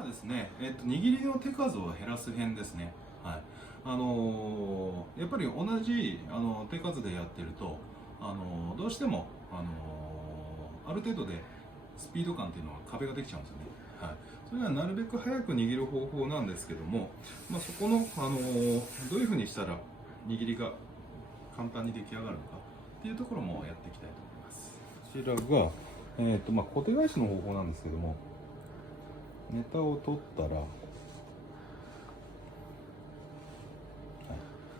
はですね、握りの手数を減らす編ですね。はい。やっぱり同じ手数でやってると、どうしても、ある程度でスピード感っていうのは壁ができちゃうんですよね。はい。それはなるべく早く握る方法なんですけども、そこの、どういうふうにしたら握りが簡単に出来上がるのかっていうところもやっていきたいと思います。こちらが、小手返しの方法なんですけども、ネタを取ったら、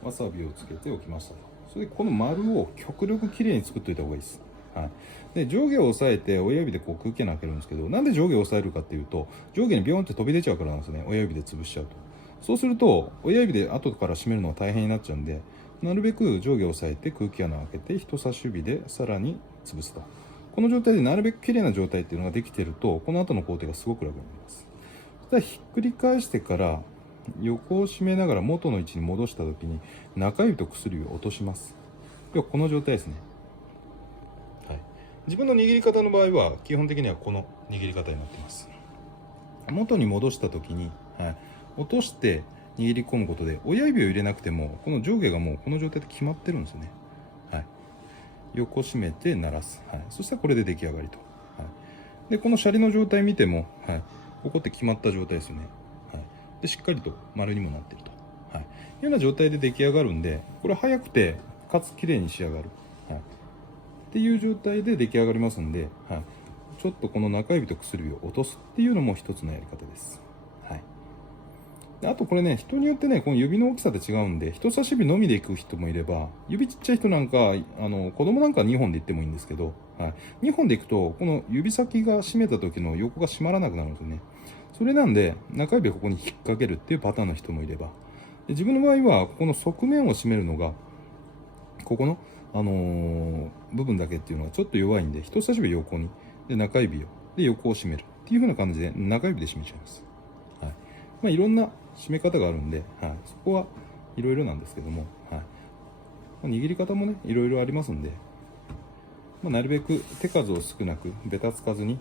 わさびをつけておきましたと。それでこの丸を極力きれいに作っておいた方がいいです。はい、で上下を押さえて親指でこう空気穴開けるんですけど、なんで上下を押さえるかっていうと、上下にビョンって飛び出ちゃうからなんですね。親指で潰しちゃうと。そうすると親指で後から締めるのが大変になっちゃうんで、なるべく上下を押さえて空気穴を開けて人差し指でさらに潰すと。この状態でなるべくきれいな状態っていうのができていると、この後の工程がすごく楽になります。そしたらひっくり返してから横を締めながら元の位置に戻した時に中指と薬指を落とします。要はこの状態ですね。はい、自分の握り方の場合は基本的にはこの握り方になっています。元に戻した時に、落として握り込むことで親指を入れなくてもこの上下がもうこの状態で決まってるんですよね。横締めて鳴らす。そしたらこれで出来上がりと。でこのシャリの状態見ても、ここって決まった状態ですよね。でしっかりと丸にもなっていると、いうような状態で出来上がるんで、これ早くてかつ綺麗に仕上がる、っていう状態で出来上がりますんで、ちょっとこの中指と薬指を落とすっていうのも一つのやり方です。であとこれね、人によってね、この指の大きさで違うんで、人差し指のみでいく人もいれば、指ちっちゃい人なんか子供なんかは2本でいってもいいんですけど、2本でいくとこの指先が締めた時の横が締まらなくなるんですよね。それなんで中指をここに引っ掛けるっていうパターンの人もいれば、で自分の場合はここの側面を締めるのがここの、部分だけっていうのがちょっと弱いんで、人差し指横にで中指をで横を締めるっていう風な感じで中指で締めちゃいます。いろんな締め方があるんで、そこはいろいろなんですけども、握り方もねいろいろありますんで、なるべく手数を少なくべたつかずに、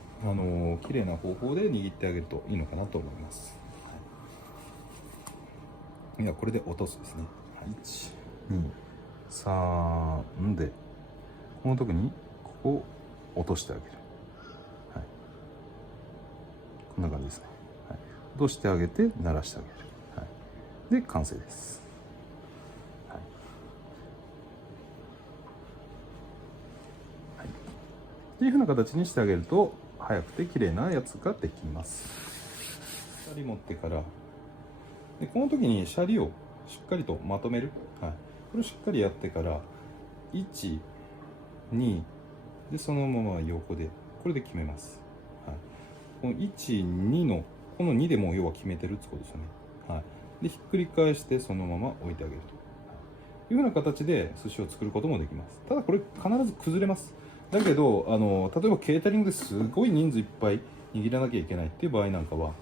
綺麗な方法で握ってあげるといいのかなと思います。ではこれで落とすですね。1、2、3でこの時にここを落としてあげる。こんな感じですね。落としてあげて鳴らしてあげる。で完成です。っていう風な形にしてあげると早くて綺麗なやつができます。シャリ持ってからでこの時にシャリをしっかりとまとめる、これをしっかりやってから1、2でそのまま横でこれで決めます。この1、2のこの2でもう要は決めてるってことですよね。でひっくり返してそのまま置いてあげるという風な形で寿司を作ることもできます。ただこれ必ず崩れます。だけど例えばケータリングですごい人数いっぱい握らなきゃいけないっていう場合なんかは、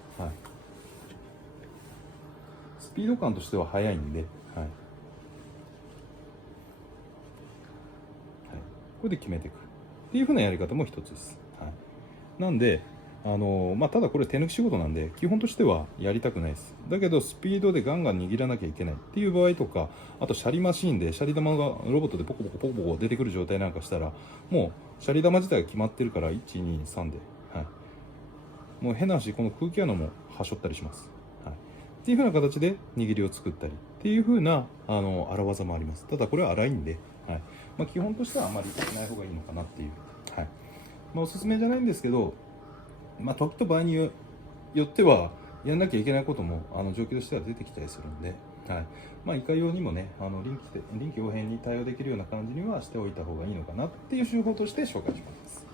スピード感としては速いんで、これで決めていくっていう風なやり方も一つです。なんでただこれ手抜き仕事なんで基本としてはやりたくないです。だけどスピードでガンガン握らなきゃいけないっていう場合とか、あとシャリマシーンでシャリ玉がロボットでポコポコポコポコ出てくる状態なんかしたら、もうシャリ玉自体が決まってるから123で、もう変な話この空気穴もはしょったりします。っていう風な形で握りを作ったりっていう風な荒技もあります。ただこれは荒いんで、基本としてはあまりない方がいいのかなっていう、おすすめじゃないんですけど、時と場合によってはやんなきゃいけないことも状況としては出てきたりするんで、いかようにもね臨機応変に対応できるような感じにはしておいた方がいいのかなっていう手法として紹介します。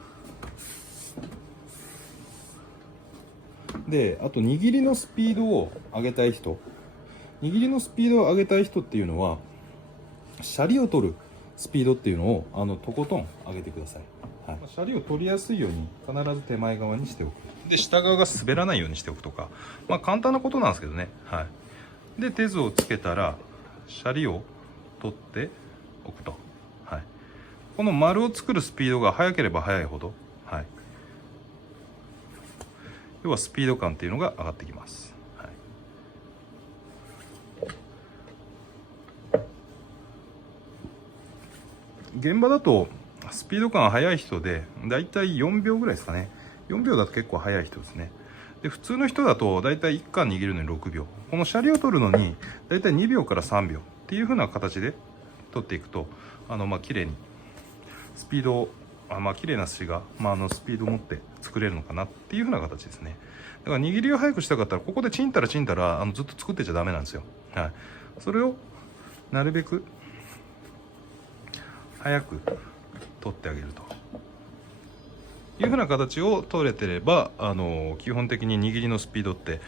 であと握りのスピードを上げたい人っていうのはシャリを取るスピードっていうのをとことん上げてください。シャリを取りやすいように必ず手前側にしておく。で下側が滑らないようにしておくとか、簡単なことなんですけどね。で手酢をつけたらシャリを取っておくと。この丸を作るスピードが速ければ速いほど、要はスピード感っていうのが上がってきます。はい、現場だとスピード感速い人でだいたい4秒ぐらいですかね。4秒だと結構速い人ですね。で普通の人だとだいたい1貫握るのに6秒、このシャリを取るのにだいたい2秒から3秒っていう風な形で取っていくと綺麗にスピードを綺麗な寿司が、スピードを持って作れるのかなっていう風な形ですね。だから握りを速くしたかったらここでチンタラチンタラずっと作ってちゃダメなんですよ。はい、それをなるべく早く取ってあげるというふうな形を取れてれば基本的に握りのスピードって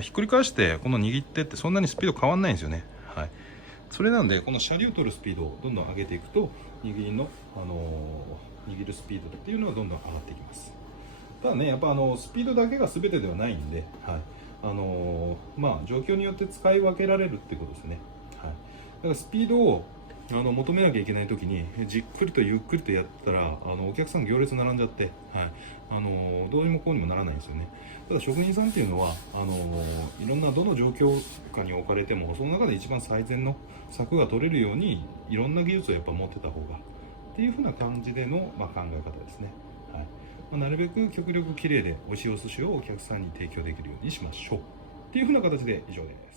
ひっくり返してこの握ってってそんなにスピード変わんないんですよね。はい、それなんでこのシャリを取るスピードをどんどん上げていくと握りの、握るスピードっていうのはどんどん上がっていきます。ただねやっぱスピードだけが全てではないんで、はい、状況によって使い分けられるっていうことですね。はい、だからスピードを求めなきゃいけない時にじっくりとゆっくりとやったらお客さん行列並んじゃって、はい、どうにもこうにもならないんですよね。ただ職人さんっていうのはいろんなどの状況下に置かれてもその中で一番最善の策が取れるようにいろんな技術をやっぱ持ってた方がっていう風な感じでの、考え方ですね。はい、なるべく極力きれいで美味しいお寿司をお客さんに提供できるようにしましょうっていう風な形で以上です。